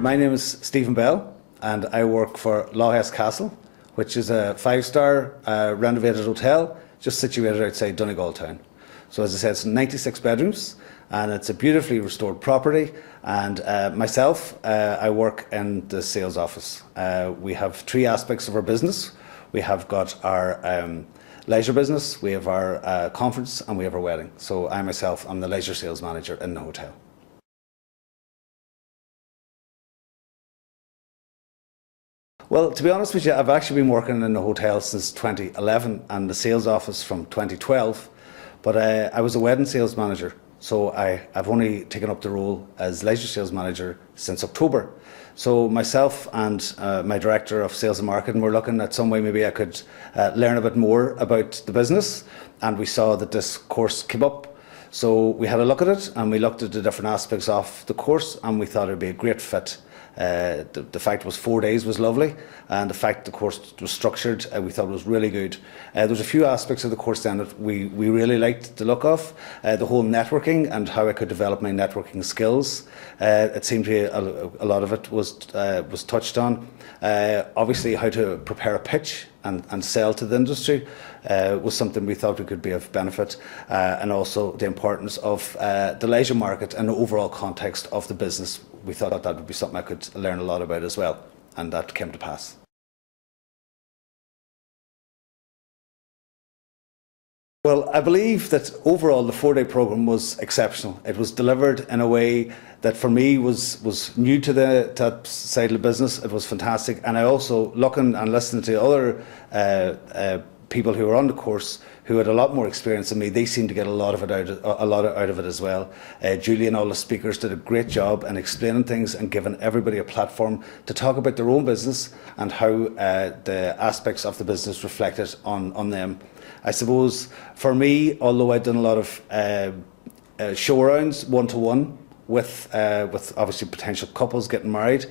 My name is Stephen Bell and I work for Lough Castle, which is a 5-star renovated hotel just situated outside Donegal town. So as I said, it's 96 bedrooms and it's a beautifully restored property, and myself, I work in the sales office. We have 3 aspects of our business. We have got our leisure business, we have our conference, and we have our wedding. So I myself am the leisure sales manager in the hotel. Well, to be honest with you, I've actually been working in the hotel since 2011 and the sales office from 2012, but I was a wedding sales manager, so I've only taken up the role as leisure sales manager since October. So myself and my director of sales and marketing were looking at some way maybe I could learn a bit more about the business, and we saw that this course came up. So we had a look at it and we looked at the different aspects of the course and we thought it would be a great fit. The fact it was 4 days was lovely, and the fact the course was structured we thought was really good. There was a few aspects of the course then that we really liked the look of. The whole networking and how I could develop my networking skills. It seemed to be a lot of it was touched on. Obviously how to prepare a pitch and sell to the industry was something we thought we could be of benefit, and also the importance of the leisure market and the overall context of the business. We thought that would be something I could learn a lot about as well, and that came to pass. Well, I believe that overall the 4-day programme was exceptional. It was delivered in a way that for me was new to that side of the business. It was fantastic, and I also, looking and listening to other people who were on the course who had a lot more experience than me, they seemed to get a lot out of it as well. Julie and all the speakers did a great job in explaining things and giving everybody a platform to talk about their own business and how the aspects of the business reflected on them. I suppose for me, although I'd done a lot of show arounds one-to-one with obviously potential couples getting married,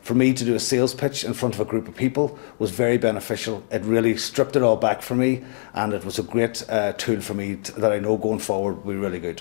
for me to do a sales pitch in front of a group of people was very beneficial. It really stripped it all back for me, and it was a great tool for me that I know going forward will be really good.